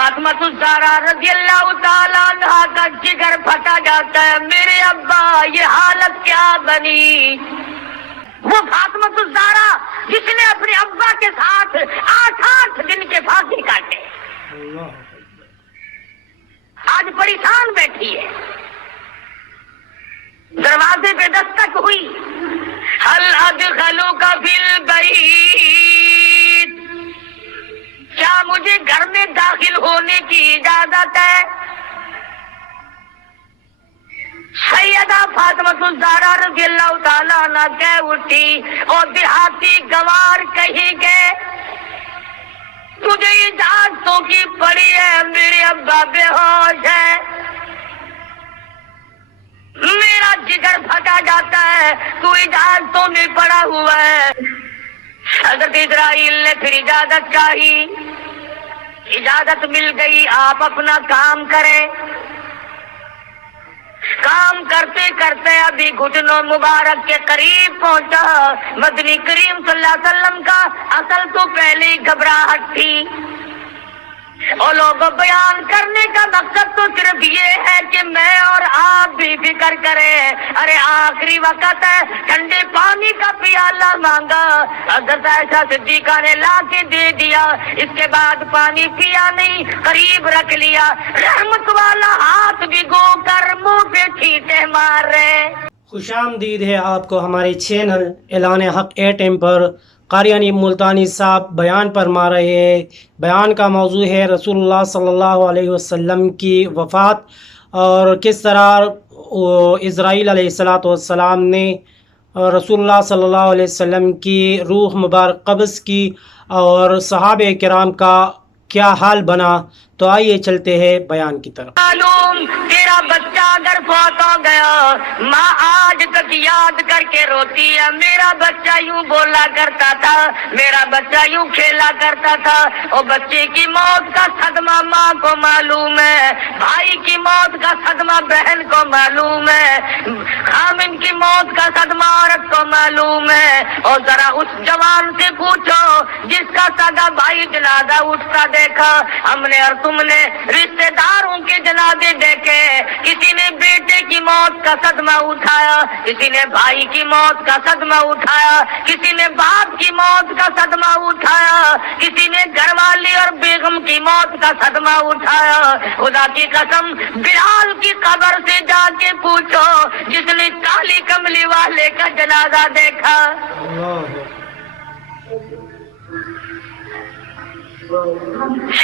فاطمہ الزہرا رضی اللہ تعالیٰ عنہا کا جگر پھٹا جاتا ہے، میرے ابا یہ حالت کیا بنی؟ وہ فاطمہ الزہرا جس نے اپنے ابا کے ساتھ 8 دن کے پھانسی کاٹے، آج پریشان بیٹھی ہے، دروازے پہ دستک ہوئی، هل ادخلوک فی البیت، کیا مجھے گھر میں داخل ہونے کی اجازت ہے؟ سیدہ فاطمہ الزہرا رضی اللہ تعالیٰ عنہ کہہ اٹھی، اور دیہاتی گوار کہیں گے تجھے اجازتوں کی پڑی ہے، میرے ابا بے ہوش ہے، میرا جگر پھٹا جاتا ہے، تو اجازتوں میں پڑا ہوا ہے۔ حضرت اسرائیل نے پھر اجازت چاہی، اجازت مل گئی، آپ اپنا کام کریں۔ کام کرتے کرتے ابھی گھٹنوں مبارک کے قریب پہنچا مدنی کریم صلی اللہ علیہ وسلم کا، اصل تو پہلے ہی گھبراہٹ تھی، اور لوگ بیان کرنے کا مقصد تو صرف یہ ہے کہ میں اور آپ بھی فکر کریں، ارے آخری وقت ہے، ٹھنڈے پانی کا پیالہ مانگا، حضرت عائشہ صدیقہ نے لا کے دے دیا، اس کے بعد پانی پیا نہیں، قریب رکھ لیا، رحمت والا ہاتھ بھگو کر منہ پہ چھینٹے مار رہے۔ خوش آمدید ہے آپ کو ہمارے چینل اعلان حق ATM پر۔ قاری انیب ملتانی صاحب بیان فرما رہے ہیں۔ بیان کا موضوع ہے رسول اللہ صلی اللہ علیہ وسلم کی وفات، اور کس طرح اسرائیل علیہ السلام نے رسول اللہ صلی اللہ علیہ وسلم کی روح مبارک قبض کی، اور صحابہ کرام کا کیا حال بنا۔ تو آئیے چلتے ہیں بیان کی طرف۔ معلوم تیرا بچہ اگر فوت ہو گیا، ماں آج تک یاد کر کے روتی ہے، میرا بچہ یوں بولا کرتا تھا، میرا بچہ یوں کھیلا کرتا تھا۔ اور بچے کی موت کا صدمہ ماں کو معلوم ہے، بھائی کی موت کا صدمہ بہن کو معلوم ہے، خامن کی موت کا صدمہ عورت کو معلوم ہے۔ اور ذرا اس جوان سے پوچھو جس کا سگا بھائی جنازہ اٹھتا دیکھا ہم نے اور تم نے، رشتہ داروں کے جنازے دیکھے، کسی نے بیٹے کی موت کا صدمہ اٹھایا، کسی نے بھائی کی موت کا صدمہ اٹھایا، کسی نے باپ کی موت کا صدمہ اٹھایا، کسی نے گھر والی اور بیگم کی موت کا صدمہ اٹھایا۔ خدا کی قسم بلال کی قبر سے جا کے پوچھو جس نے کالی کملی والے کا جنازہ دیکھا۔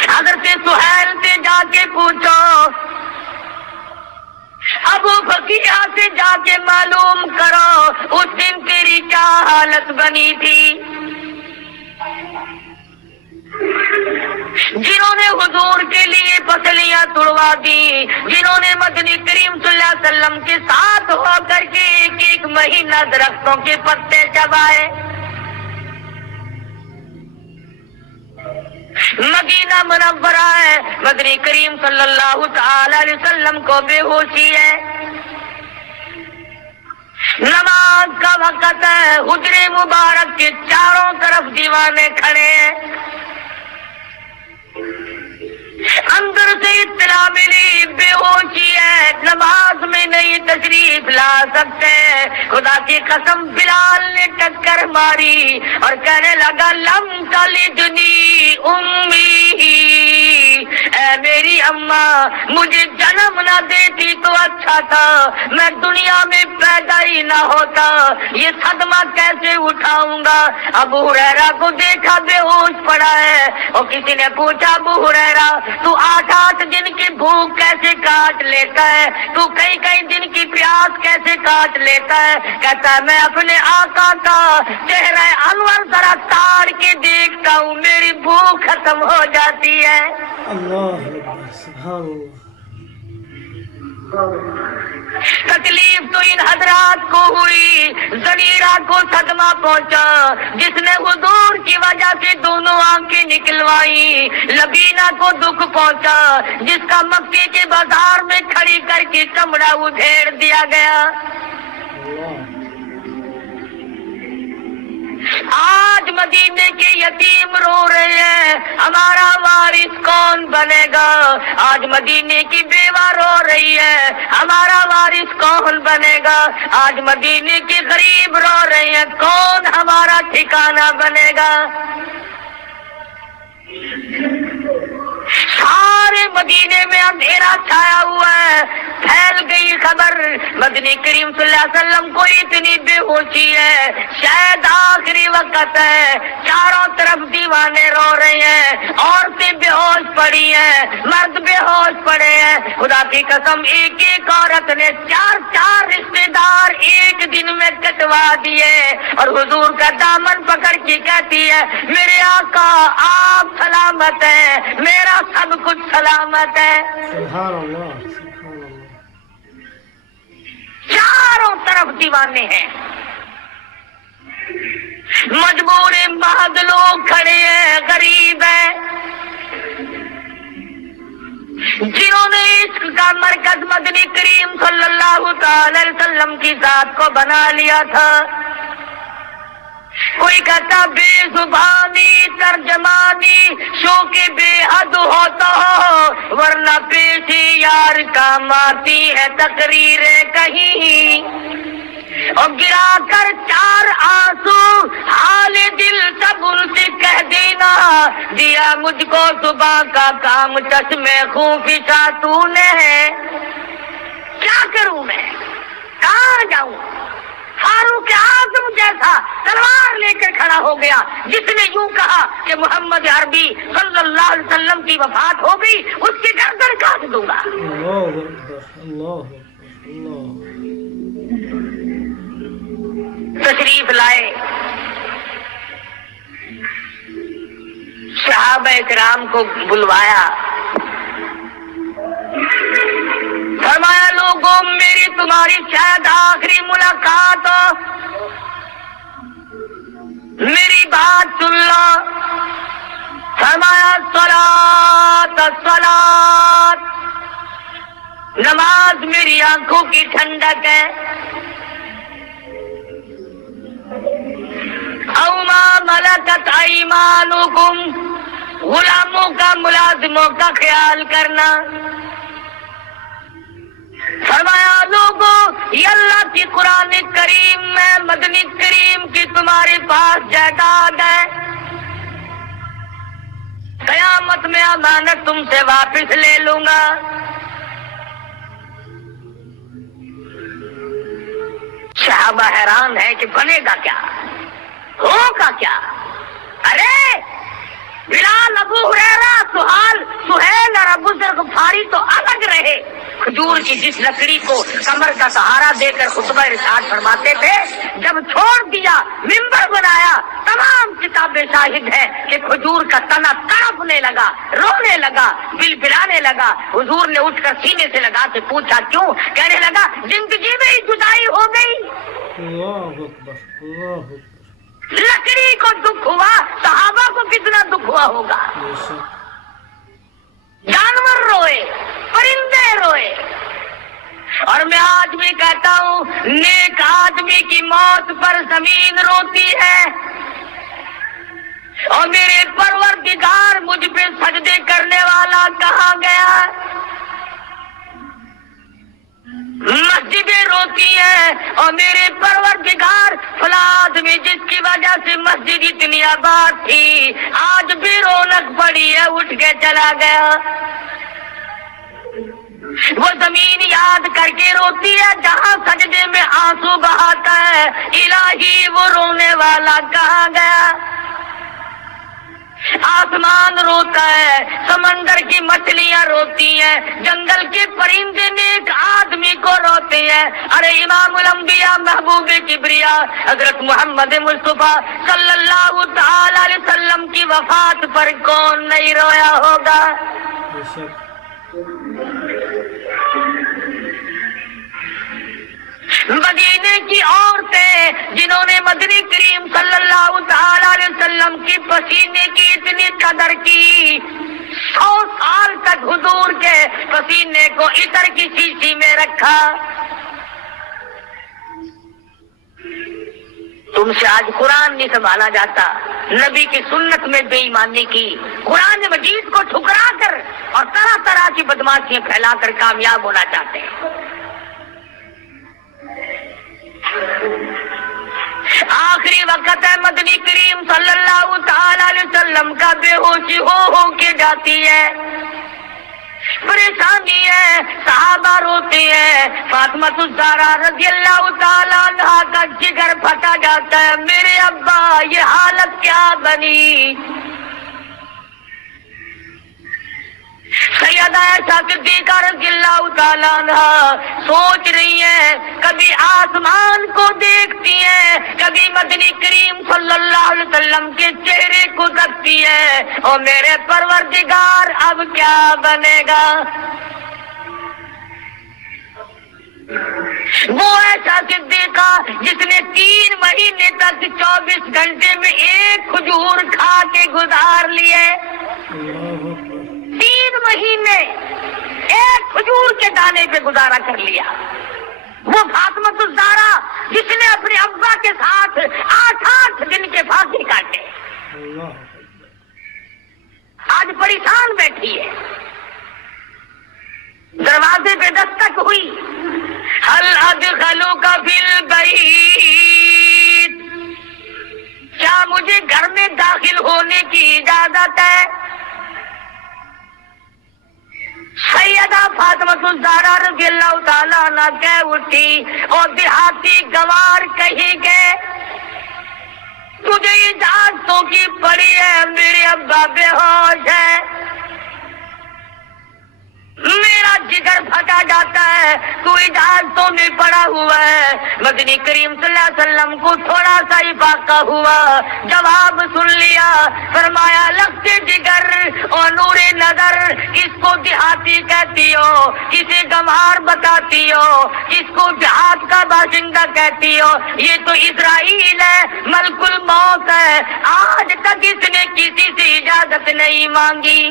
حضرت سہیل سے جا کے پوچھو، ابو بکیہ سے جا کے معلوم کرو اس دن تیری کیا حالت بنی تھی۔ جنہوں نے حضور کے لیے پسلیاں توڑوا دی، جنہوں نے مدنی کریم صلی اللہ علیہ وسلم کے ساتھ ہو کر کے ایک مہینہ درختوں کے پتے چبائے، مدینہ منورہ ہے، مدنی کریم صلی اللہ تعالی علیہ وسلم کو بے ہوشی ہے، نماز کا وقت ہے، حجرے مبارک کے چاروں طرف دیوانے کھڑے ہیں، اندر سے اطلاع ملی بے ہوشی ہے، نماز میں نہیں تشریف لا سکتے۔ خدا کی قسم بلال نے ٹکر ماری اور کہنے لگا لم تلدنی امی، اے میری اماں مجھے جنم نہ دیتی تو اچھا تھا، میں دنیا میں پیدا ہی نہ ہوتا، یہ صدمہ کیسے اٹھاؤں گا۔ ابو ہریرہ کو دیکھا بے ہوش پڑا ہے، اور کسی نے پوچھا ابو ہریرہ تو 8 دن کی بھوک کیسے کاٹ لیتا ہے، تو کئی دن کی پیاس کیسے کاٹ لیتا ہے؟ کہتا ہے میں اپنے آقا کا چہرہ انور ذرا تاڑ کے دیکھتا ہوں، میری بھوک ختم ہو جاتی ہے۔ اللہ سبحان اللہ۔ تکلیف تو ان حضرات کو ہوئی، زنیرہ کو صدمہ پہنچا جس نے حضور کی وجہ سے دونوں آنکھیں نکلوائی، لبینہ کو دکھ پہنچا جس کا مکے کے بازار میں کھڑی کر کے چمڑا ادھیڑ دیا گیا۔ آج مدینے کے یتیم رو رہے ہیں، ہمارا وارث کون بنے گا؟ آج مدینے کی بیوہ رو رہی ہے، ہمارا وارث کون بنے گا؟ آج مدینے کے غریب رو رہے ہیں، کون ہمارا ٹھکانہ بنے گا؟ سارے مدینے میں اندھیرا چھایا ہوا ہے، پھیل گئی خبر مدنی کریم صلی اللہ علیہ وسلم کو اتنی بے ہوشی ہے، شاید آخری وقت ہے، چاروں طرف دیوانے رو رہے ہیں، عورتیں بے ہوش پڑی ہیں، مرد بے ہوش پڑے ہیں۔ خدا کی قسم ایک ایک عورت نے چار چار رشتے دار ایک دن میں کٹوا دیے، اور حضور کا دامن پکڑ کے کہتی ہے میرے آقا آپ سلامت ہیں، میرا سب کچھ سلامت ہے۔ سبحان اللہ سبحان اللہ۔ چاروں طرف دیوانے ہیں، مجبور مہد لوگ کھڑے ہیں، غریب ہیں، جنہوں نے عشق کا مرکز مدنی کریم صلی اللہ تعالی علیہ وسلم کی ذات کو بنا لیا تھا۔ کوئی کہتا بے زبانی ترجمانی شوق بے حد ہوتا ہو، ورنہ پیشی یار کام آتی ہے تقریریں کہیں، اور گرا کر چار آنسو حال دل سب ان سے کہہ دینا، دیا مجھ کو صبح کا کام چشمے خوفشا تو نے، کیا کروں میں، کہاں جاؤں؟ فاروق اعظم جیسا تلوار لے کر کھڑا ہو گیا، جس نے یوں کہا کہ محمد عربی صلی اللہ علیہ وسلم کی وفات ہو گئی، اس کی گردن کاٹ دوں گا۔ اللہ اکبر اللہ اکبر اللہ۔ تشریف لائے، صحابہ کرام کو بلوایا، فرمایا لوگوں میری تمہاری شاید آخری ملاقات ہو، میری بات سن لو۔ فرمایا صلاۃ الصلاۃ، نماز میری آنکھوں کی ٹھنڈک ہے، او ما ملکت ایمانکم، غلاموں کا ملازموں کا خیال کرنا۔ فرمایا لوگوں یہ اللہ کی قرآن کریم میں مدنی کریم کی تمہارے پاس جائیداد ہے، قیامت میں امانت تم سے واپس لے لوں گا۔ صحابہ حیران ہے کہ بنے گا کیا، ہوگا کیا؟ ارے بلال، ابو ہریرہ، سہیل اور ابو ذر غفاری تو الگ رہے، کھجور کی جس لکڑی کو کمر کا سہارا دے کر خطبہ ارشاد فرماتے تھے، جب چھوڑ دیا منبر بنایا، تمام کتابیں شاہد ہیں کہ کھجور کا تنا تڑپنے لگا، رونے لگا، بلبلانے لگا۔ حضور نے اٹھ کر سینے سے لگا کے پوچھا کیوں؟ کہنے لگا زندگی میں ہی جدائی ہو گئی۔ اللہ اکبر اللہ اکبر۔ لکڑی کو دکھ ہوا، صحابہ کو کتنا دکھ ہوا ہوگا؟ بے شک۔ جانور روئے، پرندے روئے، اور میں آج بھی کہتا ہوں نیک آدمی کی موت پر زمین روتی ہے، اور میرے پروردگار مجھ پہ سجدے کرنے والا کہاں گیا؟ مسجدیں روتی ہیں، اور میرے پروردگار فلاں آدمی جس کی وجہ سے مسجد اتنی آباد تھی آج بھی رونق پڑی ہے، اٹھ کے چلا گیا۔ وہ زمین یاد کر کے روتی ہے جہاں سجدے میں آنسو بہاتا ہے، الہی وہ رونے والا کہاں گیا؟ آسمان روتا ہے، سمندر کی مچھلیاں روتی ہیں، جنگل کے پرندے نیک آدمی کو روتے ہیں۔ ارے امام الانبیاء محبوب کبریا حضرت محمد مصطفیٰ صلی اللہ تعالی علیہ وسلم کی وفات پر کون نہیں رویا ہوگا؟ بے شک۔ مدینے کی عورتیں جنہوں نے مدنی کریم صلی اللہ تعالی علیہ وسلم کی پسینے کی اتنی قدر کی، 100 سال تک حضور کے پسینے کو عطر کی شیشی میں رکھا، تم سے آج قرآن نہیں سنبھالا جاتا، نبی کی سنت میں بے ایمانی کی، قرآن مجید کو ٹھکرا کر اور طرح طرح کی بدماشیاں پھیلا کر کامیاب ہونا چاہتے ہیں۔ آخری وقت ہے، مدنی کریم صلی اللہ تعالی علیہ وسلم کا بے ہوشی ہو کے جاتی ہے، پریشانی ہے، صحابہ روتے ہیں، فاطمہ الزہرا رضی اللہ تعالیٰ عنہ کا جگر پھٹا جاتا ہے، میرے ابا یہ حالت کیا بنی؟ سیدہ عائشہ صدیقہ رضی اللہ تعالیٰ عنہ سوچ رہی ہیں، کبھی آسمان کو دیکھتی ہیں، کبھی مدنی کریم صلی اللہ علیہ وسلم کے چہرے کو دیکھتی ہے، اور میرے پروردگار اب کیا بنے گا؟ وہ عائشہ صدیقہ جس نے 3 مہینے تک 24 گھنٹے میں ایک کھجور کھا کے گزار لیے، 3 مہینے ایک کھجور کے دانے پہ گزارا کر لیا، وہ فاطمہ الزہرا جس نے اپنے ابا کے ساتھ 8 دن کے پھانسی کاٹے، آج پریشان بیٹھی ہے، دروازے پہ دستک ہوئی، هل ادخلوک فی البیت، کیا مجھے گھر میں داخل ہونے کی اجازت ہے؟ سیدہ فاطمہ الزہرا رضی اللہ تعالیٰ عنہ کہہ اٹھی، اور دیہاتی گوار کہیں گے تجھے اجازتوں کی پڑی ہے، میرے ابا بے ہوش ہے، میرا جگر پھٹا جاتا ہے، تو اجازتوں میں پڑا ہوا ہے۔ مدنی کریم صلی اللہ علیہ وسلم کو تھوڑا سا ہی فاقہ ہوا، جواب سن لیا، فرمایا لفظ جگر اور نور نظر کس کو دیہاتی کہتی ہو، کسے گنوار بتاتی ہو، کس کو دیہات کا باشندہ کہتی ہو؟ یہ تو اسرائیل ہے، ملک الموت ہے، آج تک اس نے کسی سے اجازت نہیں مانگی۔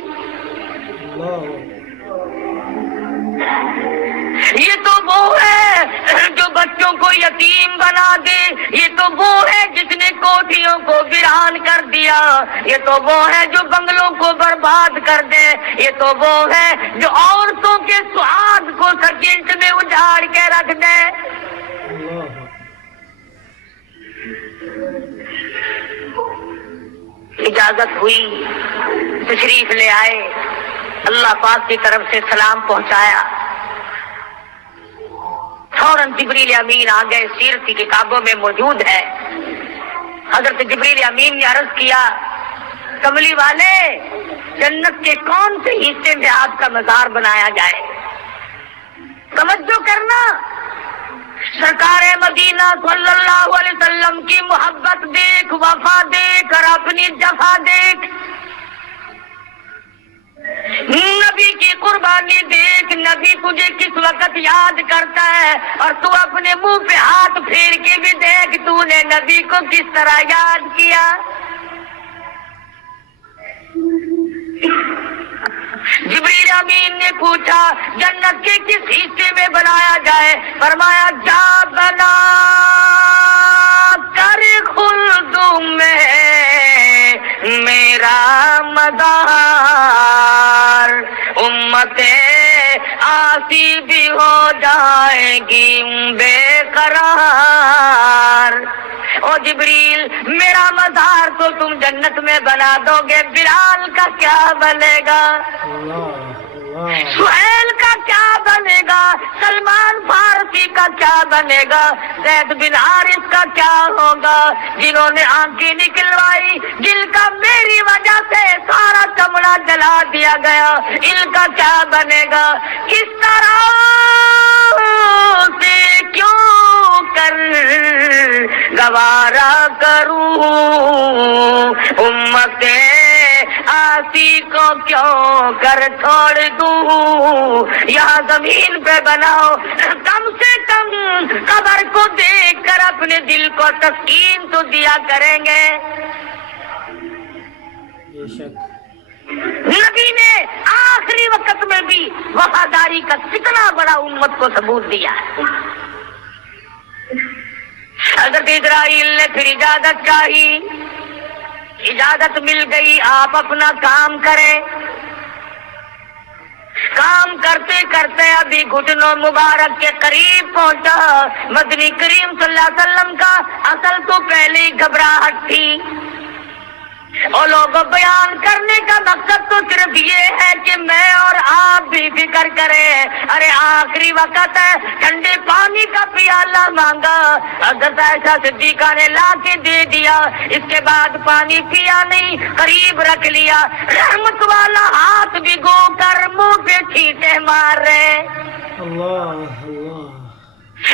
یہ تو وہ ہے جو بچوں کو یتیم بنا دے، یہ تو وہ ہے جس نے کوٹھیوں کو ویران کر دیا، یہ تو وہ ہے جو بنگلوں کو برباد کر دے، یہ تو وہ ہے جو عورتوں کے سعاد کو سیکنڈ میں اجاڑ کے رکھ دے۔ اجازت ہوئی، تشریف لے آئے، اللہ پاک کی طرف سے سلام پہنچایا، فوراً جبریل امین آ گئے، سیرت کی کتابوں میں موجود ہے۔ حضرت جبریل امین نے عرض کیا، کملی والے جنت کے کون سے حصے میں آپ کا مزار بنایا جائے؟ توجہ کرنا، سرکار مدینہ صلی اللہ علیہ وسلم کی محبت دیکھ، وفا دیکھ اور اپنی جفا دیکھ، نبی کی قربانی دیکھ، نبی تجھے کس وقت یاد کرتا ہے، اور تو اپنے منہ پہ ہاتھ پھیر کے بھی دیکھ تو نے نبی کو کس طرح یاد کیا۔ جبریل امین نے پوچھا جنت کے کس حصے میں بنایا جائے؟ فرمایا جا بنا کر خلد میں میرا مزار، امتیں آسی بھی ہو جائے گی بے قرار۔ او جبریل میرا مزار تو تم جنت میں بنا دو گے، بلال کا کیا بنے گا؟ سہیل کا کیا بنے گا؟ سلمان فارسی کا کیا بنے گا؟ زید بن حارث کا کیا ہوگا؟ جنہوں نے آنکھیں نکلوائی، جن کا میری وجہ سے سارا چمڑا جلا دیا گیا، ان کا کیا بنے گا؟ کس طرح سے کیوں کر گوارا کروں، امتیں آسی کو کیوں کر چھوڑ دوں؟ یہاں زمین پہ بناؤ، کم سے کم قبر کو دیکھ کر اپنے دل کو تسکین تو دیا کریں گے۔ نبی نے آخری وقت میں بھی وفاداری کا کتنا بڑا امت کو ثبوت دیا۔ حضرت اسرائیل نے پھر اجازت چاہی، اجازت مل گئی، آپ اپنا کام کریں۔ کام کرتے کرتے ابھی گھٹنوں مبارک کے قریب پہنچا مدنی کریم صلی اللہ علیہ وسلم کا اصل تو پہلے ہی گھبراہٹ تھی۔ اور لوگوں بیان کرنے کا مقصد تو صرف یہ ہے کہ میں اور آپ بھی فکر کریں، ارے آخری وقت ہے، ٹھنڈے پانی کا پیالہ مانگا، حضرت عائشہ صدیقہ نے لا کے دے دیا، اس کے بعد پانی پیا نہیں، قریب رکھ لیا، رحمت والا ہاتھ بھگو کر منہ پہ چھینٹے مار رہے۔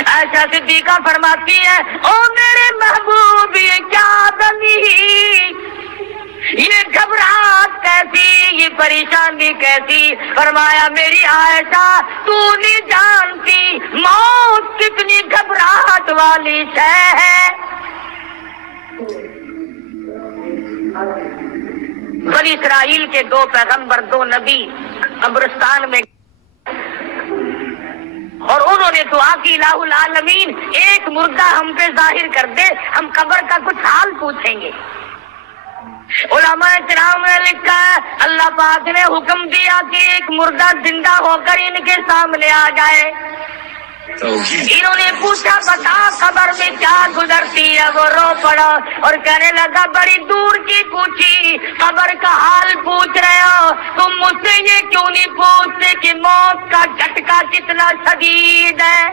عائشہ صدیقہ فرماتی ہے، او میرے محبوب یہ کیا دلی، یہ گھبراہٹ کیسی، یہ پریشانی کیسی؟ فرمایا میری عائشہ تو نہیں جانتی موت کتنی گھبراہٹ والی شے ہے۔ بنی اسرائیل کے دو پیغمبر، دو نبی قبرستان میں، اور انہوں نے دعا کی الہ العالمین ایک مردہ ہم پہ ظاہر کر دے، ہم قبر کا کچھ حال پوچھیں گے۔ علماء کرام نے لکھا ہے اللہ پاک نے حکم دیا کہ ایک مردہ زندہ ہو کر ان کے سامنے آ جائے۔ انہوں نے پوچھا بتا قبر میں کیا گزرتی ہے؟ وہ رو پڑا اور کہنے لگا بڑی دور کی پوچھی، قبر کا حال پوچھ رہے ہو، تم مجھ سے یہ کیوں نہیں پوچھتے کہ موت کا جھٹکا کتنا شدید ہے؟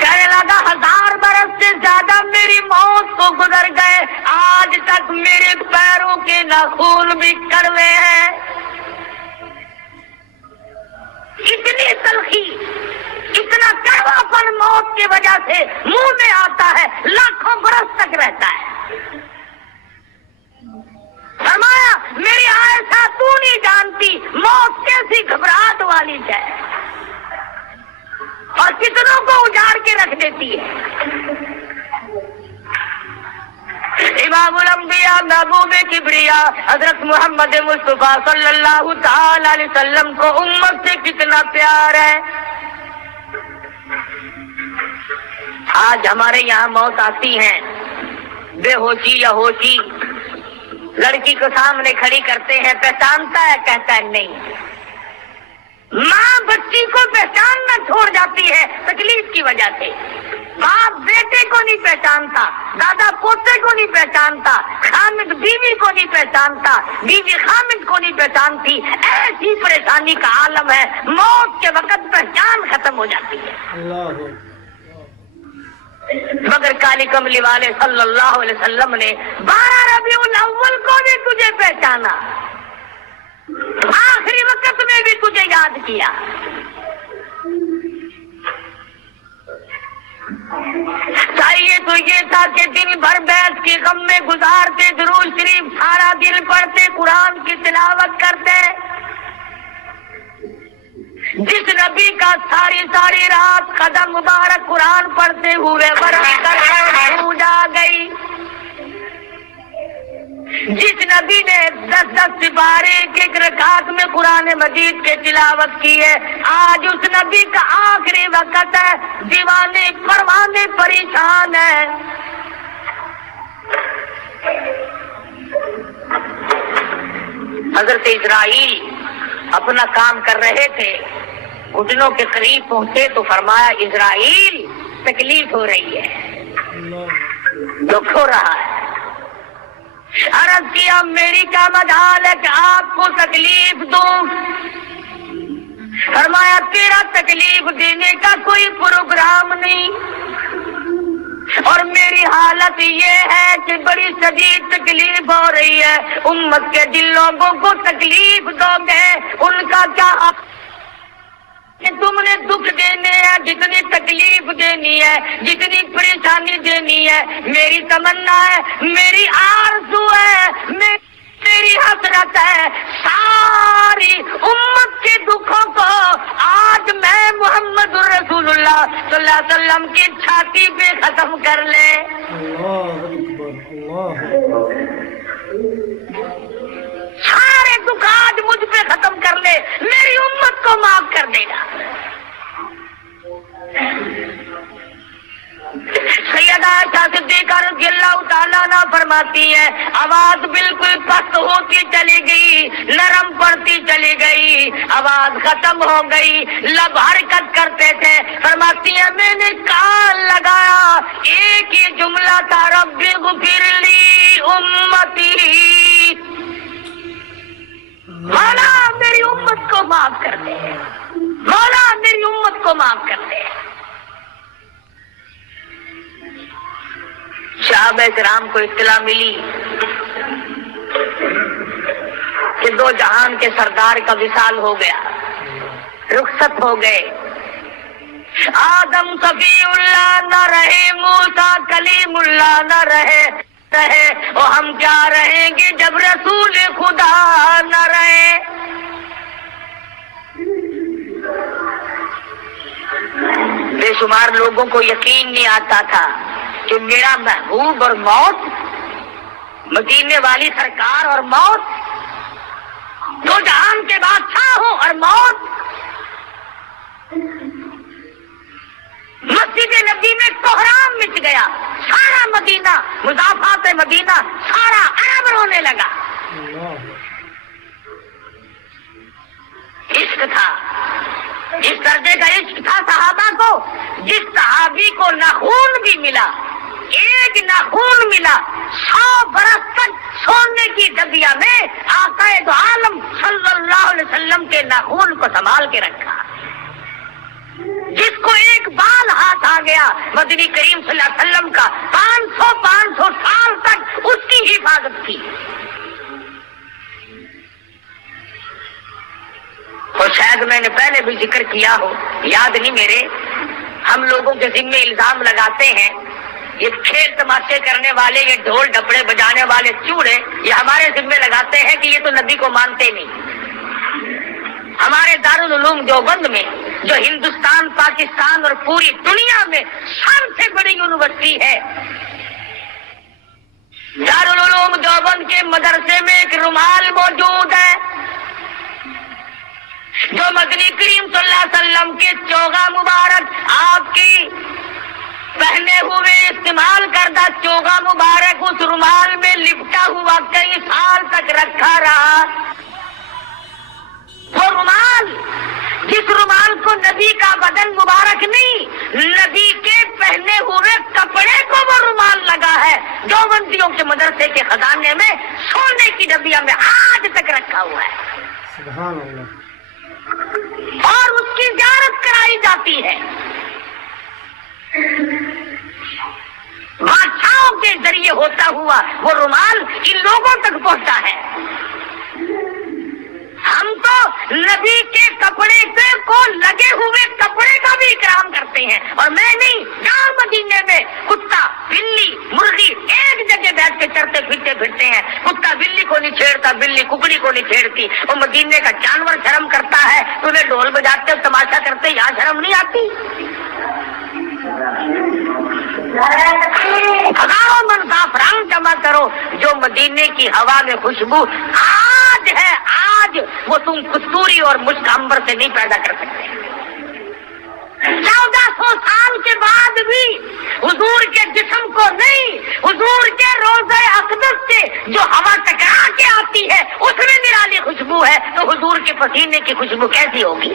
کہنے لگا 1000 برس سے زیادہ میری موت کو گزر گئے، آج تک میرے پیروں کے ناخن بھی کڑوے ہیں۔ اتنی تلخی، اتنا کڑوا پن موت کی وجہ سے منہ میں آتا ہے، لاکھوں برس تک رہتا ہے۔ فرمایا میری عائشہ تو نہیں جانتی موت کیسی گھبراہٹ والی ہے اور کتنوں کو اجاڑ کے رکھ دیتی ہے۔ امام الانبیاء محبوب کبریا حضرت محمد مصطفیٰ صلی اللہ تعالی علیہ وسلم کو امت سے کتنا پیار ہے۔ آج ہمارے یہاں موت آتی ہے، بے ہوشی یا ہوشی، لڑکی کو سامنے کھڑی کرتے ہیں، پہچانتا ہے، کہتا ہے نہیں۔ ماں بچی کو پہچاننا چھوڑ جاتی ہے تکلیف کی وجہ سے، باپ بیٹے کو نہیں پہچانتا، دادا پوتے کو نہیں پہچانتا، خامد بیوی کو نہیں پہچانتا، بیوی خامد کو نہیں پہچانتی، ایسی پریشانی کا عالم ہے، موت کے وقت پہچان ختم ہو جاتی ہے۔ مگر کالی کملی والے صلی اللہ علیہ وسلم نے 12 ربیع الاول کو بھی تجھے پہچانا، آخری وقت میں بھی تجھے یاد کیا۔ چاہیے تو یہ تھا کہ دن بھر بیٹھ کے غم میں گزارتے، درود شریف سارا دن پڑھتے، قرآن کی تلاوت کرتے۔ جس نبی کا ساری رات قدم مبارک قرآن پڑھتے ہوئے برس کر روز آ گئی، جس نبی نے 10 سپارے ایک رکعت میں قرآن مجید کے تلاوت کی ہے، آج اس نبی کا آخری وقت ہے، دیوانے پروانے پریشان ہیں۔ حضرت اسرائیل اپنا کام کر رہے تھے، گھٹنوں کے قریب پہنچے تو فرمایا اسرائیل تکلیف ہو رہی ہے، دکھ ہو رہا ہے۔ عرض کیا میری کیا مجال ہے کہ آپ کو تکلیف دوں؟ فرمایا تیرا تکلیف دینے کا کوئی پروگرام نہیں، اور میری حالت یہ ہے کہ بڑی شدید تکلیف ہو رہی ہے، امت کے جن لوگوں کو تکلیف دو گے ان کا کیا کہ تم نے دکھ دینے ہیں، جتنی تکلیف دینی ہے، جتنی پریشانی دینی ہے، میری تمنا ہے، میری آرزو ہے، میری حسرت ہے، ساری امت کے دکھوں کو آج میں محمد رسول اللہ صلی اللہ علیہ وسلم کی چھاتی پہ ختم کر لے۔ اللہ اکبر، سارے دکھ آج مجھ پہ ختم کر لے، میری امت کو معاف کر دے گا۔ سیدہ عائشہ صدیقہ رضی اللہ تعالیٰ عنہ فرماتی ہے آواز بالکل پست ہوتی چلی گئی، نرم پڑتی چلی گئی، آواز ختم ہو گئی، لب حرکت کرتے تھے۔ فرماتی ہے میں نے کان لگایا، ایک ہی جملہ تھا، رب اغفر لی امتی، مولا میری امت کو معاف کر دے، مولا میری امت کو معاف کر دے۔ صحابہ کرام کو اطلاع ملی کہ دو جہان کے سردار کا وصال ہو گیا، رخصت ہو گئے۔ آدم صفی اللہ نہ رہے، موسیٰ کلیم اللہ نہ رہے، اور ہم کیا رہیں گے جب رسول خدا نہ رہے۔ بے شمار لوگوں کو یقین نہیں آتا تھا کہ میرا محبوب اور موت، مدینے والی سرکار اور موت، دو جہان کے بادشاہ ہو اور موت۔ مسجد نبی میں کوہرام مچ گیا، سارا مدینہ، مضافات مدینہ، سارا عرب رونے لگا۔ عشق تھا، اس درجے کا عشق تھا صحابہ کو، جس صحابی کو نہ خون بھی ملا، ایک نہ خون ملا، 100 برس تک سونے کی ڈبیا میں آقا دو عالم صلی اللہ علیہ وسلم کے ناخون کو سنبھال کے رکھا۔ جس کو ایک بال ہاتھ آ گیا مدنی کریم صلی اللہ علیہ وسلم کا 500 سال تک اس کی حفاظت کی۔ اور شاید میں نے پہلے بھی ذکر کیا ہو، یاد نہیں میرے، ہم لوگوں کے ذمے الزام لگاتے ہیں یہ کھیل تماشے کرنے والے، یہ ڈھول ڈپڑے بجانے والے چوڑے، یہ ہمارے ذمے لگاتے ہیں کہ یہ تو نبی کو مانتے نہیں۔ ہمارے دارالعلوم دیوبند میں، جو ہندوستان، پاکستان اور پوری دنیا میں سب سے بڑی یونیورسٹی ہے، دارالعلوم دیوبند کے مدرسے میں ایک رومال موجود ہے جو مدنی کریم صلی اللہ علیہ وسلم کے چوغا مبارک، آپ کی پہنے ہوئے استعمال کردہ چوغا مبارک اس رومال میں لپٹا ہوا کئی سال تک رکھا رہا۔ وہ رومال، جس رومال کو نبی کا بدن مبارک نہیں، نبی کے پہنے ہوئے کپڑے کو وہ رومال لگا ہے، دیوبندیوں کے مدرسے کے خزانے میں سونے کی ڈبیا میں آج تک رکھا ہوا ہے۔ سبحان اللہ۔ اور اس کی زیارت کرائی جاتی ہے، بادشاہوں کے ذریعے ہوتا ہوا وہ رومال ان لوگوں تک پہنچا ہے۔ ہم تو نبی کے کپڑے کو لگے ہوئے کپڑے کا بھی اکرام کرتے ہیں، اور میں نہیں، جہاں مدینے میں کتا، بلی، مرغی ایک جگہ بیٹھ کے چرتے پھرتے ہیں، کتا بلی کو نہیں چھیڑتا، بلی ککڑی کو نہیں چھیڑتی، وہ مدینے کا جانور شرم کرتا ہے، تمہیں ڈھول بجاتے تماشا کرتے، یہاں شرم نہیں آتی؟ ہزاروں من زعفران جمع کرو، جو مدینے کی ہوا میں خوشبو آج ہے، آج وہ تم کستوری اور مشک عنبر سے نہیں پیدا کر سکتے۔ 1400 سال کے بعد بھی حضور کے جسم کو نہیں، حضور کے روضہ اقدس سے جو ہوا ٹکرا کے آتی ہے اس میں نرالی خوشبو ہے، تو حضور کے پسینے کی خوشبو کیسی ہوگی؟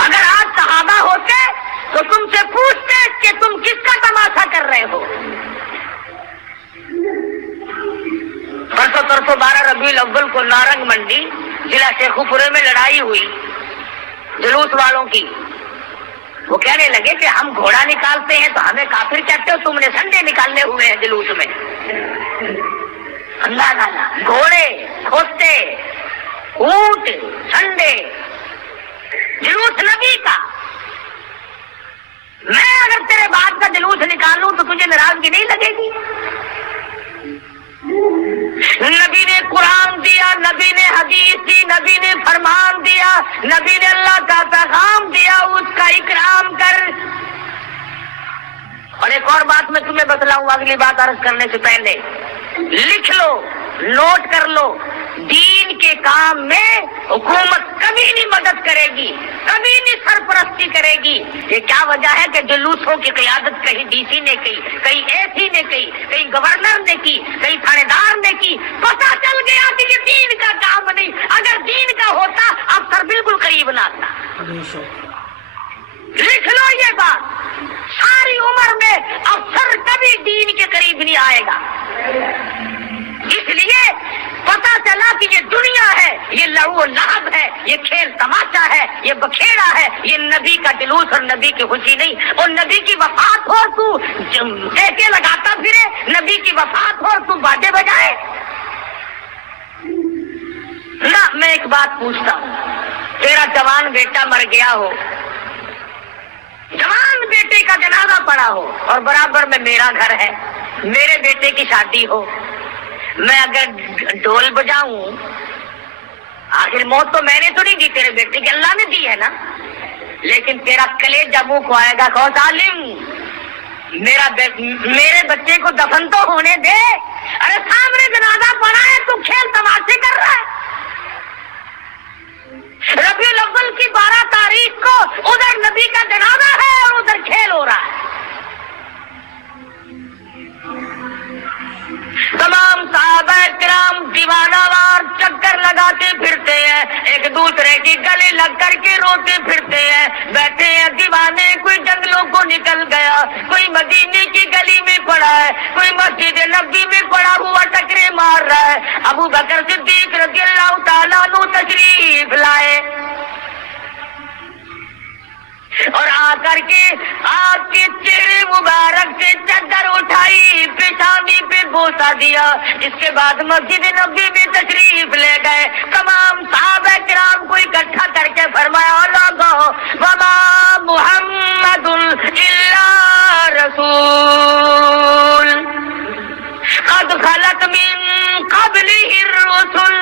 اگر آج صحابہ ہوتے تو تم سے پوچھتے کہ تم کس کا تماشا کر رہے ہو۔ پرسوں 12 ربیع الاول کو نارنگ منڈی ضلع شیخوپورے میں لڑائی ہوئی جلوس والوں کی۔ وہ کہنے لگے کہ ہم گھوڑا نکالتے ہیں تو ہمیں کافر کہتے ہو، تم نے سنڈے نکالنے ہوئے ہیں جلوس میں۔ اللہ تعالیٰ، گھوڑے، کھوتے، اونٹ، سنڈے، جلوس نبی کا۔ میں اگر تیرے بات کا جلوس نکالوں تو تجھے ناراضگی نہیں لگے گی؟ نبی نے قرآن دیا، نبی نے حدیث دی، نبی نے فرمان دیا، نبی نے اللہ کا پیغام دیا، اس کا اکرام کر۔ اور ایک اور بات میں تمہیں بتلاؤں اگلی بات عرض کرنے سے پہلے، لکھ لو نوٹ کر لو، دین کے کام میں حکومت کبھی نہیں مدد کرے گی، کبھی نہیں سرپرستی کرے گی۔ یہ کیا وجہ ہے کہ جلوسوں کی قیادت کہیں ڈی سی نے کی، کہیں اے سی نے کی، کہیں گورنر نے کی، کہیں تھانے دار نے کی۔ پتہ چل گیا کہ یہ دین کا کام نہیں، اگر دین کا ہوتا افسر بالکل قریب نہ آتا۔ لکھ لو یہ بات، ساری عمر میں افسر کبھی دین کے قریب نہیں آئے گا۔ اس لیے پتا چلا کہ یہ دنیا ہے، یہ لہو و لعب ہے، یہ کھیل تماشا ہے، یہ بکھیڑا ہے، یہ نبی کا جلوس اور نبی کی خوشی نہیں۔ اور نبی کی وفات ہو تو ٹیکے لگاتا پھرے، نبی کی وفات ہو تو باجے بجائے نہ۔ میں ایک بات پوچھتا ہوں، تیرا جوان بیٹا مر گیا ہو، جوان بیٹے کا جنازہ پڑا ہو، اور برابر میں میرا گھر ہے، میرے بیٹے کی شادی ہو، میں اگر ڈھول بجاؤں، آخر موت تو میں نے تو نہیں دی، تیرے بیٹے کی اللہ نے دی ہے نا، لیکن تیرا کلیجہ منہ کو آئے گا، کون ظالم، میرے بچے کو دفن تو ہونے دے۔ ارے سامنے جنازہ پڑا ہے، تو کھیل تماشے کر رہا ہے۔ ربیع الاول کی 12 تاریخ کو ادھر نبی کا جنازہ ہے اور ادھر کھیل ہو رہا ہے۔ تمام صحابہ کرام دیوانہ وار چکر لگاتے پھرتے ہیں، ایک دوسرے کی گلے لگ کر کے روتے پھرتے ہیں، بیٹھے ہیں دیوانے، کوئی جنگلوں کو نکل گیا، کوئی مدینے کی گلی میں پڑا ہے، کوئی مسجد نبوی میں پڑا ہوا ٹکرے مار رہا ہے۔ ابو بکر صدیق رضی اللہ تعالیٰ عنہ تشریف لائے اور آ کر کے آپ کے چہرے مبارک سے چادر اٹھائی، پیشانی پہ بوسہ دیا، اس کے بعد مسجد نبوی میں تشریف لے گئے، تمام صحابہ کرام کو اکٹھا کر کے فرمایا، لوگو وما محمد الا رسول قد خلت من قبلہ الرسل۔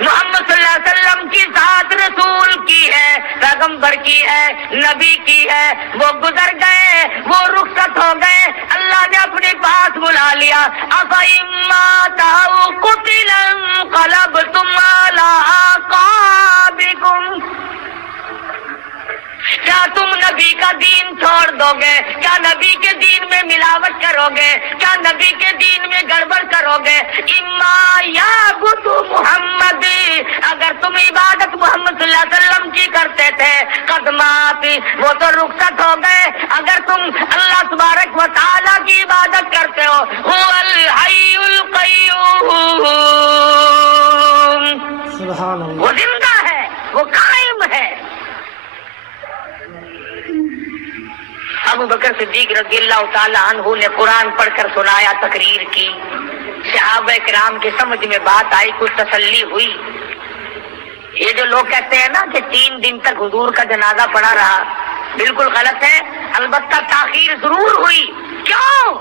محمد صلی اللہ علیہ وسلم کی ذات رسول کی ہے، پیغمبر کی ہے، نبی کی ہے، وہ گزر گئے، وہ رخصت ہو گئے، اللہ نے اپنے پاس بلا لیا۔ أَفَإِن مَّاتَ أَوْ قُتِلَ انقلبتم عَلَىٰ أَعْقَابِكُمْ، کیا تم نبی کا دین چھوڑ دو گے؟ کیا نبی کے دین میں ملاوٹ کرو گے؟ کیا نبی کے دین میں گڑبڑ کرو گے؟ اما یعبد محمد، اگر تم عبادت محمد صلی اللہ علیہ وسلم کی کرتے تھے، قدمات وہ تو رخصت ہو گئے، اگر تم اللہ تبارک و تعالیٰ کی عبادت کرتے ہو، هو الحی القیوم، سبحان اللہ، وہ زندہ ہے، وہ قائم ہے۔ ابو بکر صدیق رضی اللہ تعالیٰ عنہ نے قرآن پڑھ کر سنایا، تقریر کی، صحابہ کرام کی سمجھ میں بات آئی، کچھ تسلی ہوئی۔ یہ جو لوگ کہتے ہیں نا کہ 3 دن تک حضور کا جنازہ پڑا رہا، بالکل غلط ہے، البتہ تاخیر ضرور ہوئی۔ کیوں؟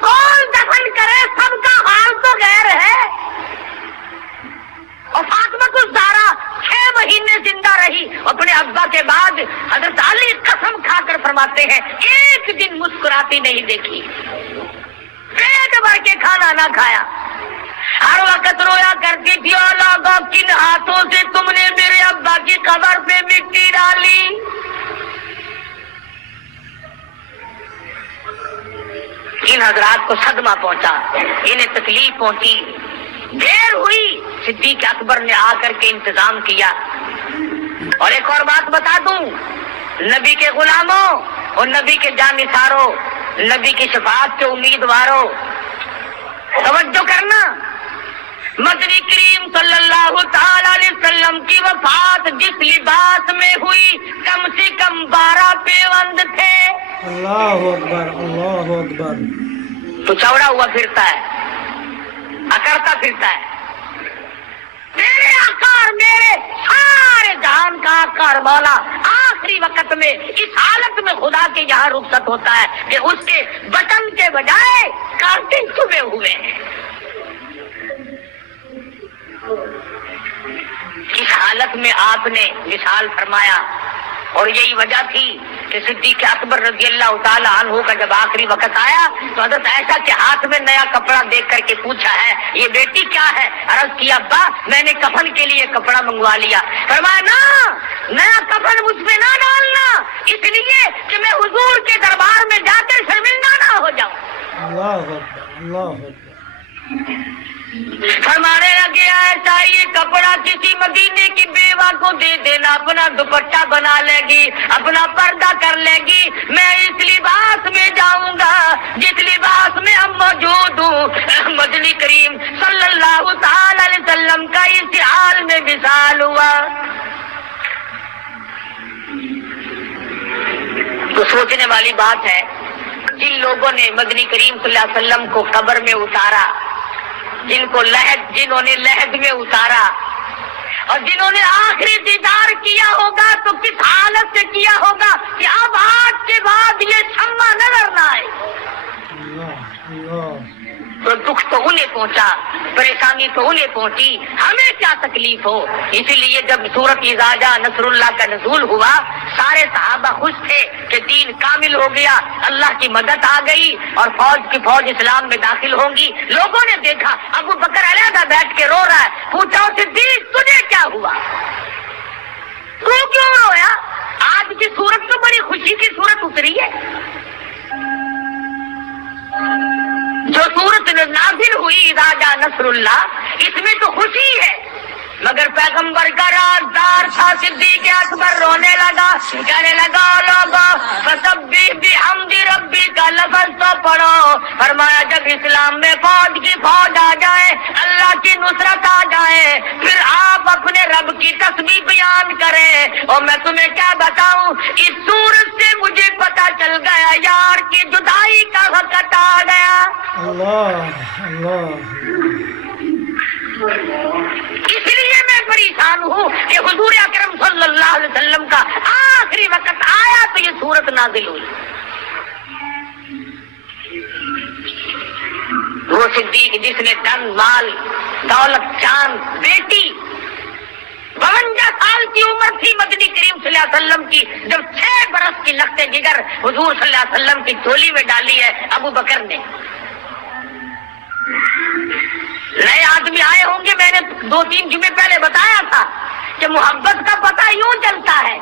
کون دفن کرے، سب کا حال تو غیر ہے۔ اور فاطمہ الزہرا 6 مہینے زندہ رہی، اپنے ابا کے بعد حضرت علی قسم کھا کر فرماتے ہیں ایک دن مسکراتی نہیں دیکھی، پیٹ بھر کے کھانا نہ کھایا، ہر وقت رویا کرتی تھی، اور لوگوں کن ہاتھوں سے تم نے میرے ابا کی قبر پہ مٹی ڈالی۔ ان حضرات کو صدمہ پہنچا، انہیں تکلیف پہنچی، دیر ہوئی، صدیق اکبر نے آ کر کے انتظام کیا۔ اور ایک اور بات بتا دوں، نبی کے غلاموں اور نبی کے جانثاروں، نبی کی شفاعت کے امیدواروں، توجہ کرنا، مدنی کریم صلی اللہ تعالی علیہ وسلم کی وفات جس لباس میں ہوئی، کم سے کم 12 پیوند تھے۔ اللہ اکبر، اللہ اکبر۔ تو چوڑا ہوا پھرتا ہے، اکڑتا پھرتا ہے، میرے آقا اور میرے سارے جہان کا آقا اور مولا آخری وقت میں اس حالت میں خدا کے یہاں رخصت ہوتا ہے کہ اس کے بٹن کے بجائے کانٹے چبھے ہوئے ہیں۔ اس حالت میں آپ نے وصال فرمایا، اور یہی وجہ تھی کہ صدیق اکبر رضی اللہ تعالی عنہ کا جب آخری وقت آیا تو حضرت عائشہ کے ہاتھ میں نیا کپڑا دیکھ کر کے پوچھا ہے یہ بیٹی کیا ہے؟ عرض کیا ابا میں نے کفن کے لیے کپڑا منگوا لیا۔ فرمایا نا نیا کفن مجھ پہ نہ ڈالنا، اس لیے کہ میں حضور کے دربار میں جا کر شرمندہ نہ ہو جاؤں۔ اللہ اکبر، اللہ اکبر۔ فرمانے لگے ایسا یہ کپڑا کسی مدینے کی بیوہ کو دے دینا، اپنا دوپٹہ بنا لے گی، اپنا پردہ کر لے گی، میں اس لباس میں جاؤں گا جس لباس میں ہم موجود ہوں۔ مدنی کریم صلی اللہ تعالی علیہ وسلم کا اس حال میں وصال ہوا۔ تو سوچنے والی بات ہے جن لوگوں نے مدنی کریم صلی اللہ علیہ وسلم کو قبر میں اتارا، جنہوں نے لحد میں اتارا، اور جنہوں نے آخری دیدار کیا ہوگا تو کس حالت سے کیا ہوگا کہ اب آج کے بعد یہ شمع نظر نہ آئے۔ تو دکھ تو انہیں پہنچا، پریشانی تو انہیں پہنچی، ہمیں کیا تکلیف ہو۔ اسی لیے جب سورۃ اذا جاء نصر اللہ کا نزول ہوا سارے صحابہ خوش تھے کہ دین کامل ہو گیا، اللہ کی مدد آ گئی اور فوج اسلام میں داخل ہوں گی۔ لوگوں نے دیکھا ابو بکر علیحدہ بیٹھ کے رو رہا ہے، پوچھا صدیق تجھے کیا ہوا، تو کیوں رویا؟ آج کی صورت تو بڑی خوشی کی صورت اتری ہے، جو صورت نازل ہوئی اذا جاء نصر اللہ، اس میں تو خوشی ہے، مگر پیغمبر کا رازدار تھا صدیق اکبر رونے لگا، کہنے لگا لوگوں فسبح بحمد ربک کا لفظ تو پڑھو۔ فرمایا جب اسلام میں فوج کی فوج آ جائے، اللہ کی نصرت آ جائے، پھر آپ اپنے رب کی تسبیح بیان کریں۔ اور میں تمہیں کیا بتاؤں، اس صورت سے مجھے پتا چل گیا یار کی جدائی کا وقت آ گیا۔ اللہ اللہ، اس لیے میں پریشان ہوں کہ حضور اکرم صلی اللہ علیہ وسلم کا آخری وقت آیا تو یہ صورت نازل ہوئی۔ وہ صدیق جس نے دن مال دولت چاند بیٹی 52 سال کی عمر تھی مدنی کریم صلی اللہ علیہ وسلم کی، جب 6 برس کی لخت جگر حضور صلی اللہ علیہ وسلم کی جھولی میں ڈالی ہے ابو بکر نے۔ نئے آدمی آئے ہوں گے، میں نے 2-3 جمعے پہلے بتایا تھا کہ محبت کا پتہ یوں چلتا ہے،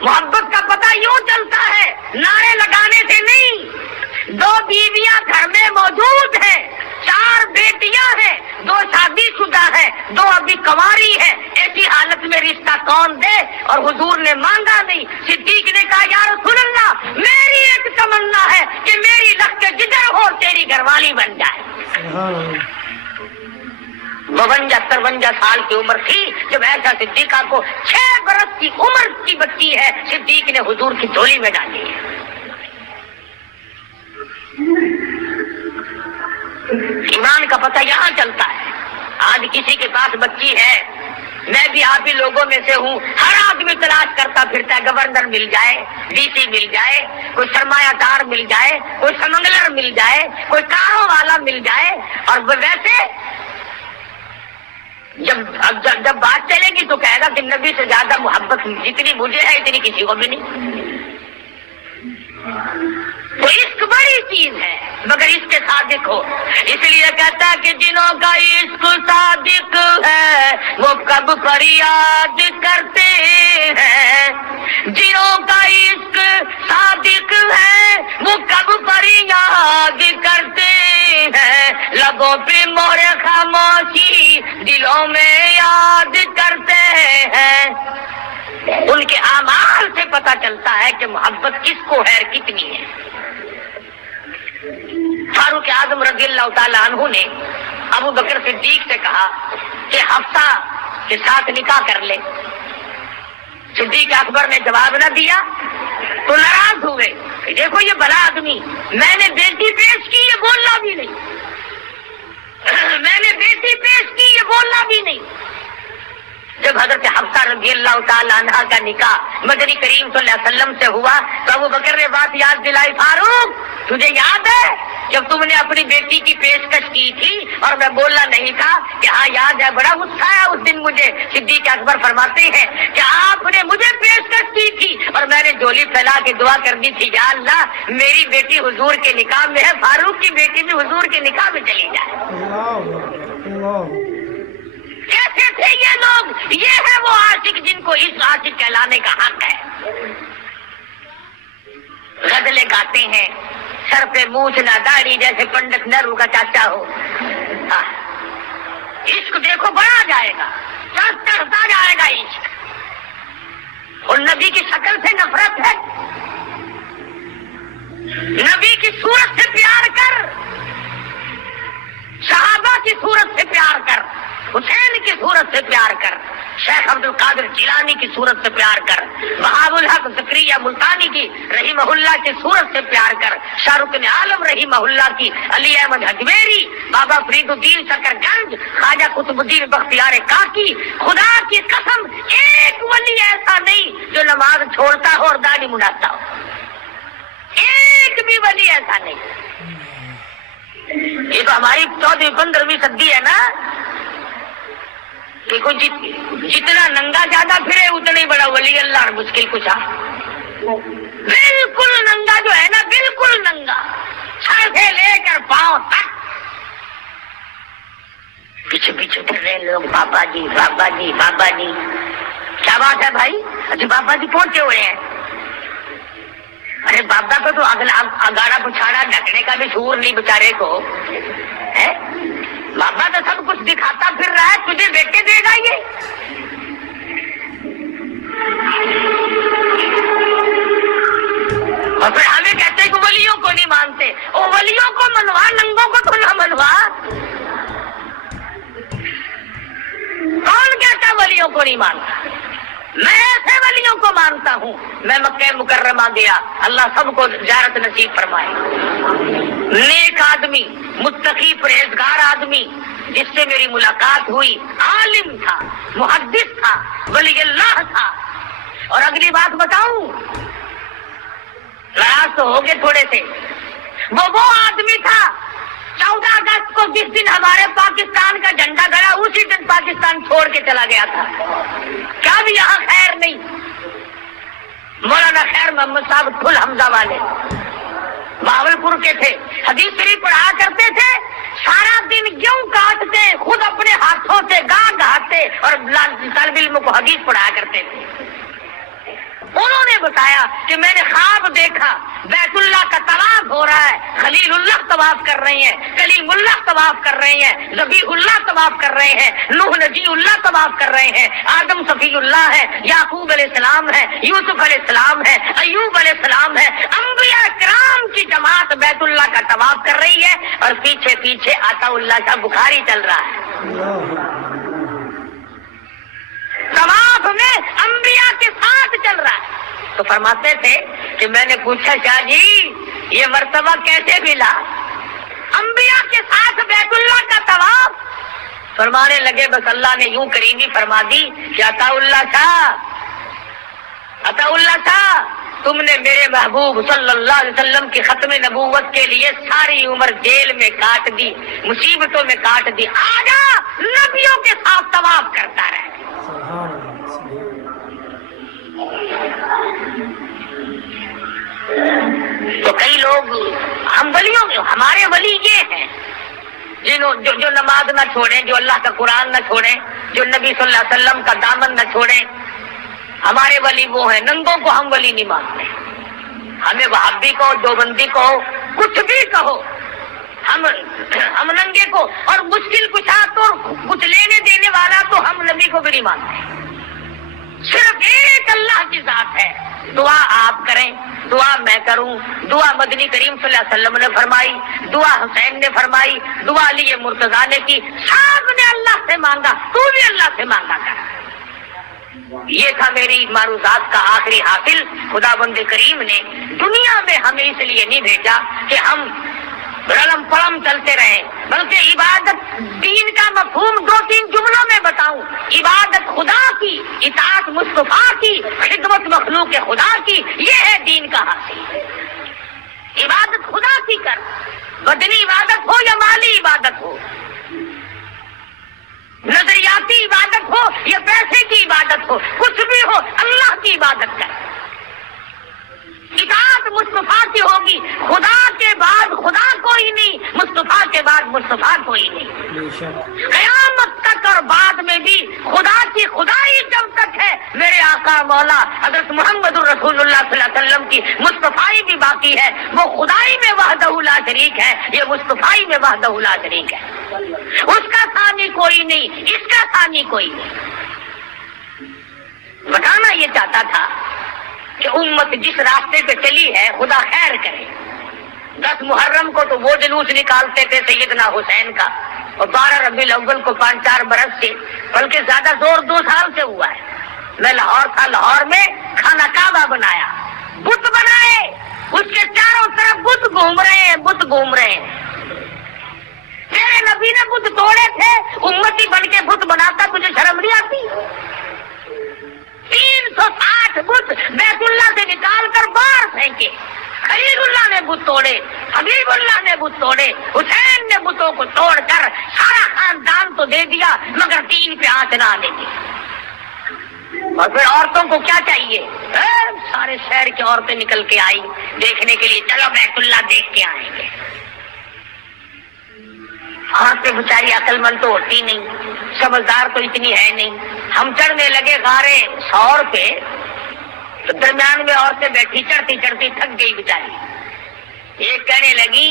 محبت کا پتہ یوں چلتا ہے نعرے لگانے سے نہیں۔ 2 بیویاں گھر میں موجود ہیں، 4 بیٹیاں ہیں، 2 شادی شدہ ہیں، 2 ابھی کنواری ہیں، ایسی حالت میں رشتہ کون دے؟ اور حضور نے مانگا نہیں۔ صدیق نے کہا یا رسول اللہ میری ایک تمنا ہے کہ میری لخت جگر ہو تیری گھر والی بن جائے۔ 52-53 سال کی عمر تھی جب ایسا صدیقہ کو 6 برس کی عمر کی بچی ہے صدیق نے حضور کی جھولی میں ڈالی ہے۔ ایمان کا پتہ یہاں چلتا ہے۔ آج کسی کے پاس بچی ہے، میں بھی آپ ہی لوگوں میں سے ہوں، ہر آدمی تلاش کرتا پھرتا ہے گورنر مل جائے، ڈی سی مل جائے، کوئی سرمایہ دار مل جائے، کوئی سمگلر مل جائے، کوئی کاروں والا مل جائے۔ اور ویسے جب بات چلے گی تو کہے گا کہ نبی سے زیادہ محبت جتنی مجھے ہے اتنی کسی کو بھی نہیں۔ تو عشق بڑی چیز ہے مگر اس کے صادق ہو، اس لیے کہتا ہے کہ جنہوں کا عشق صادق ہے وہ کب فریاد کرتے ہیں، جنہوں کا عشق صادق ہے وہ کب فریاد کرتے ہیں، لبوں پہ مور خاموشی دلوں میں یاد کرتے ہیں۔ ان کے اعمال سے پتہ چلتا ہے کہ محبت کس کو ہے کتنی ہے۔ فاروق اعظم رضی اللہ تعالیٰ عنہ نے ابو بکر صدیق سے کہا کہ حفصہ کے ساتھ نکاح کر لے۔ صدیق اکبر نے جواب نہ دیا تو ناراض ہوئے، دیکھو یہ بڑا آدمی، میں نے بیٹی پیش کی یہ بولنا بھی نہیں، میں نے بیٹی پیش کی یہ بولنا بھی نہیں۔ جب حضرت حفصہ رضی اللہ تعالیٰ عنہ کا نکاح مدنی کریم صلی اللہ علیہ وسلم سے ہوا تو ابو بکر نے بات یاد دلائی، فاروق تجھے یاد ہے جب تم نے اپنی بیٹی کی پیشکش کی تھی اور میں بولنا نہیں تھا کہ ہاں یاد ہے، بڑا غصہ آیا اس دن مجھے۔ صدیق اکبر فرماتے ہیں کہ آپ نے مجھے پیشکش کی تھی اور میں نے جھولی پھیلا کے دعا کر دی تھی، یا اللہ میری بیٹی حضور کے نکاح میں ہے، فاروق کی بیٹی بھی حضور کے نکاح میں چلی جائے۔ کیسے تھے یہ لوگ؟ یہ ہے وہ عاشق جن کو اس عاشق کہلانے کا حق ہے۔ غزلیں گاتے ہیں، سر پہ مونچھ نہ داڑھی، جیسے پنڈت نہرو کا چاچا ہو۔ عشق دیکھو بڑا جائے گا، چڑھتا جائے گا عشق۔ اور نبی کی شکل سے نفرت ہے، نبی کی صورت سے پیار کر، صحابہ کی صورت سے پیار کر، حسین کی صورت سے پیار کر، شیخ عبد القادر جیلانی کی صورت سے پیار کر، بہاء الحق زکریا ملتانی کی رحمہ اللہ کی صورت سے پیار کر، شاہ رکن عالم رحمہ اللہ کی، علی احمد حجویری، بابا فرید الدین شکر گنج، خواجہ قطب الدین بختیار کاکی۔ خدا کی قسم ایک ولی ایسا نہیں جو نماز چھوڑتا ہو اور داڑھی منڈاتا ہو، ایک بھی ولی ایسا نہیں۔ یہ تو ہماری 14ویں-15ویں صدی ہے نا، دیکھو جتنا ننگا زیادہ پھرے اتنا ہی بڑا ولی اللہ اور مشکل کچھ۔ بالکل ننگا جو ہے نا، بالکل ننگا، سر سے لے کر پاؤں تک پیچھے پیچھے پھر رہے لوگ، بابا جی بابا جی بابا جی۔ کیا بات ہے بھائی؟ اچھا بابا جی پہنچے ہوئے ہیں۔ ارے بابا کو تو اگاڑا پچھاڑا ڈھکنے کا بھی شعور نہیں بیچارے کو ہے۔ بابا تو سب کچھ دکھاتا پھر رہا ہے، تجھے بیٹے دے گا یہ؟ اور پھر ہمیں کہتے ہیں کہ ولیوں کو نہیں مانتے۔ او ولیوں کو منوا، ننگوں کو تو نہ منوا۔ کون کہتا ولیوں کو نہیں مانتا؟ میں ایسے ولیوں کو مانتا ہوں۔ میں مکہ مکرمہ گیا، اللہ سب کو زیارت نصیب فرمائے۔ نیک آدمی، متقی پرہیزگار آدمی جس سے میری ملاقات ہوئی، عالم تھا، محدث تھا، ولی اللہ تھا۔ اور اگلی بات بتاؤں، ناراض تو ہو گئے تھوڑے سے، وہ آدمی تھا 14 اگست کو جس دن ہمارے پاکستان کا جھنڈا گڑا، اسی دن پاکستان چھوڑ کے چلا گیا تھا۔ کیا بھی یہاں خیر نہیں؟ مولانا خیر محمد صاحب پھل حمزہ والے بہاولپور کے تھے، حدیث شریف پڑھا کرتے تھے، سارا دن گیہوں کاٹتے، خود اپنے ہاتھوں سے گاہ گاتے اور طالب علم کو حدیث پڑھا کرتے تھے۔ انہوں نے بتایا کہ میں نے خواب دیکھا بیت اللہ کا طواف ہو رہا ہے، خلیل اللہ طواف کر رہے ہیں، کلیم اللہ طواف کر رہے ہیں، ذبیح اللہ طواف کر رہے ہیں، نوح نجی اللہ طواف کر رہے ہیں، آدم صفی اللہ ہے، یعقوب علیہ السلام ہے، یوسف علیہ السلام ہے، ایوب علیہ السلام ہے، انبیاء کرام کی جماعت بیت اللہ کا طواف کر رہی ہے اور پیچھے پیچھے عطا اللہ کا بخاری چل رہا ہے۔ طواف میں انبیاء کے ساتھ چل رہا ہے۔ تو فرماتے تھے کہ میں نے پوچھا شاہ جی یہ مرتبہ کیسے ملا؟ انبیاء کے ساتھ بیت اللہ کا طواف۔ فرمانے لگے بس اللہ نے یوں کریمی فرما دی کہ عطا اللہ شاہ تم نے میرے محبوب صلی اللہ علیہ وسلم کی ختم نبوت کے لیے ساری عمر جیل میں کاٹ دی، مصیبتوں میں کاٹ دی، آجا نبیوں کے ساتھ طواف کرتا رہے۔ تو کئی لوگ ہم ولیوں میں، ہمارے ولی یہ ہیں جو نماز نہ چھوڑیں، جو اللہ کا قرآن نہ چھوڑیں، جو نبی صلی اللہ علیہ وسلم کا دامن نہ چھوڑیں۔ ہمارے ولی وہ ہیں، ننگوں کو ہم ولی نہیں مانتے۔ ہمیں وہابی کہو، دیوبندی کہو، کچھ بھی کہو، ہم ننگے کو اور مشکل کشا تو کچھ لینے دینے والا تو ہم نبی کو بھی نہیں مانتے۔ صرف ایک اللہ کی ذات ہے۔ دعا آپ کریں، دعا میں کروں، دعا مدنی کریم صلی اللہ علیہ وسلم نے فرمائی، دعا حسین نے فرمائی، دعا علی مرتضیٰ نے کی، سب نے اللہ سے مانگا، تو بھی اللہ سے مانگا کر۔ یہ تھا میری معروضات کا آخری حاصل۔ خدا بند کریم نے دنیا میں ہمیں اس لیے نہیں بھیجا کہ ہم رلم پلم چلتے رہیں، بلکہ عبادت دین کا مفہوم 2-3 جملوں میں بتاؤں۔ عبادت خدا کی، اطاعت مصطفیٰ کی، خدمت مخلوق خدا کی، یہ ہے دین کا حاصل۔ عبادت خدا کی کر، بدنی عبادت ہو یا مالی عبادت ہو، نظریاتی عبادت ہو یا پیسے کی عبادت ہو، کچھ بھی ہو اللہ کی عبادت کر۔ اطاعت مصطفیٰ کی ہوگی، خدا کے بعد خدا کوئی نہیں، مصطفیٰ کے بعد مصطفیٰ کوئی نہیں، بے شک قیامت تک اور بعد میں بھی خدا کی خدائی جب تک ہے، میرے آقا مولا حضرت محمد رسول اللہ صلی اللہ علیہ وسلم کی مصطفیٰ بھی باقی ہے۔ وہ خدائی میں وحدہ لا شریک ہے، یہ مصطفیٰ میں وحدہ لا شریک ہے، اس کا ثانی کوئی نہیں، اس کا ثانی کوئی نہیں۔ بتانا یہ چاہتا تھا کہ امت جس راستے پہ چلی ہے خدا خیر کرے۔ 10 محرم کو تو وہ جلوس نکالتے تھے سیدنا حسین کا، اور 12 ربیع الاول کو 5-4 برس سے، بلکہ زیادہ زور 2 سال سے ہوا ہے۔ میں لاہور تھا، لاہور میں خانہ کعبہ بنایا، بت بنائے، اس کے چاروں طرف بت گھوم رہے ہیں، بت گھوم رہے ہیں۔ میرے نبی نے بت توڑے تھے، امتی بن کے بت بناتا، تجھے شرم نہیں آتی؟ 360 بت بیت اللہ سے نکال کر باہر پھینکے۔ خلیل اللہ نے بت توڑے، حبیب اللہ نے بت توڑے، حسین نے بتوں کو توڑ کر سارا خاندان تو دے دیا، مگر دین پہ آنچ نہ آنے دی۔ اور پھر عورتوں کو کیا چاہیے؟ سارے شہر کی عورتیں نکل کے آئی دیکھنے کے لیے، چلو بیت اللہ دیکھ کے آئیں گے۔ عورتیں بیچاری عقل مند تو ہوتی نہیں، سمجھدار تو اتنی ہے نہیں۔ ہم چڑھنے لگے غارے سور پہ، تو درمیان میں عورتیں بیٹھی، چڑھتی چڑھتی تھک گئی بیچاری۔ ایک کہنے لگی،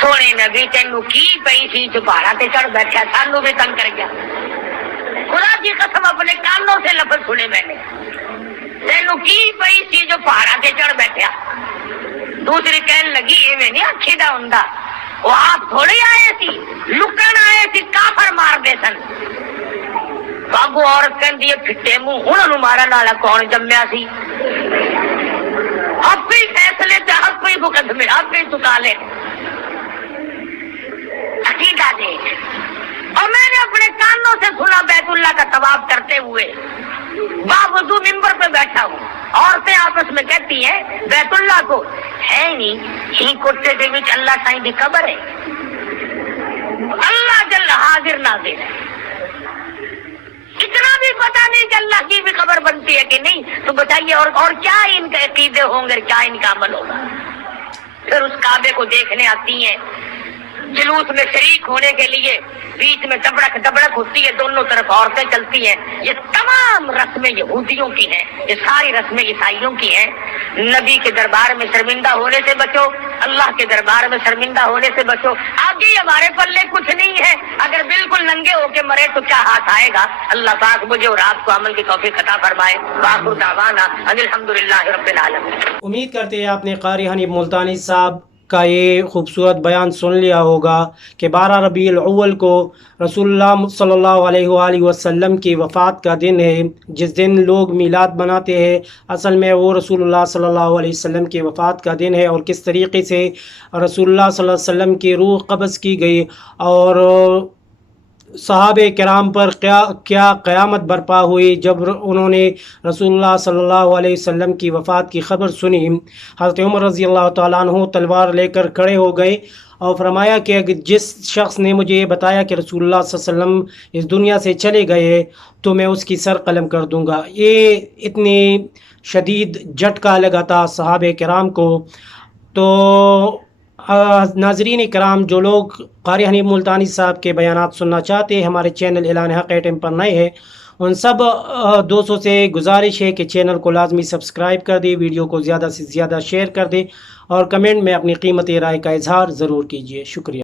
سونے نبی تینوں کی پئی سی جو پہاڑا تے چڑھ بیٹھا، سانوں بھی تنگ کر گیا۔ خدا کی قسم اپنے کانوں سے لفظ سنے میں نے، تینوں کی پئی سی جو پہاڑا تے چڑھ بیٹھا۔ دوسری کہنے لگی، ایویں نہیں اچھی دا ہوندا، وہ آپ تھوڑے آئے سی، لکن آئے سی، کافر مار دے سن۔ باگو عورت کہندی ہے پھٹے منہ، انہاں نوں مارن والا کون جمیا سی؟ آپ ہی فیصلے تے آپ ہی مقدمے آپ ہی چکا لے۔ عقیدہ دیکھ، اور میں نے اپنے کانوں سے سنا بیت اللہ کا طواف کرتے ہوئے، باوضو ممبر پہ بیٹھا ہوں، عورتیں آپس میں کہتی ہیں بیت اللہ کو ہے نہیں، ہی کوٹے دے وچ اللہ سائیں دی قبر ہے، اللہ جل حاضر ناظر ہے۔ اتنا بھی پتہ نہیں کہ اللہ کی بھی خبر بنتی ہے کہ نہیں، تو بتائیے اور کیا ان کے عقیدے ہوں گے، کیا ان کا عمل ہوگا؟ پھر اس کعبے کو دیکھنے آتی ہیں، جلوس میں شریک ہونے کے لیے، بیچ میں دبڑک دبڑک ہوتی ہے، دونوں طرف عورتیں چلتی ہیں۔ یہ تمام رسمیں یہودیوں کی ہیں، یہ ساری رسمیں عیسائیوں کی ہیں۔ نبی کے دربار میں شرمندہ ہونے سے بچو، اللہ کے دربار میں شرمندہ ہونے سے بچو۔ آگے ہمارے پلے کچھ نہیں ہے، اگر بالکل ننگے ہو کے مرے تو کیا ہاتھ آئے گا؟ اللہ پاک مجھے اور آپ کو عمل کی توفیق عطا فرمائے۔ وآخر دعوانا ان الحمدللہ رب العالمین۔ امید کرتے ہیں آپ نے قاری حنیف ملتانی صاحب کا یہ خوبصورت بیان سن لیا ہوگا کہ 12 ربیع الاول کو رسول اللہ صلی اللہ علیہ وآلہ وسلم کی وفات کا دن ہے، جس دن لوگ میلاد مناتے ہیں، اصل میں وہ رسول اللہ صلی اللہ علیہ وسلم کی وفات کا دن ہے، اور کس طریقے سے رسول اللہ صلی اللہ علیہ وسلم کی روح قبض کی گئی، اور صحابہ کرام پر کیا قیامت برپا ہوئی جب انہوں نے رسول اللہ صلی اللہ علیہ وسلم کی وفات کی خبر سنی۔ حضرت عمر رضی اللہ تعالیٰ عنہ تلوار لے کر کھڑے ہو گئے اور فرمایا کہ اگر جس شخص نے مجھے یہ بتایا کہ رسول اللہ صلی اللہ علیہ وسلم اس دنیا سے چلے گئے تو میں اس کی سر قلم کر دوں گا۔ یہ اتنی شدید جھٹکا لگا تھا صحابہ کرام کو۔ تو ناظرین کرام، جو لوگ قاری حنیف ملتانی صاحب کے بیانات سننا چاہتے ہیں، ہمارے چینل اعلان حق ایٹم پر نئے ہیں، ان سب دوستوں سے گزارش ہے کہ چینل کو لازمی سبسکرائب کر دیں، ویڈیو کو زیادہ سے زیادہ شیئر کر دیں، اور کمنٹ میں اپنی قیمتی رائے کا اظہار ضرور کیجیے۔ شکریہ۔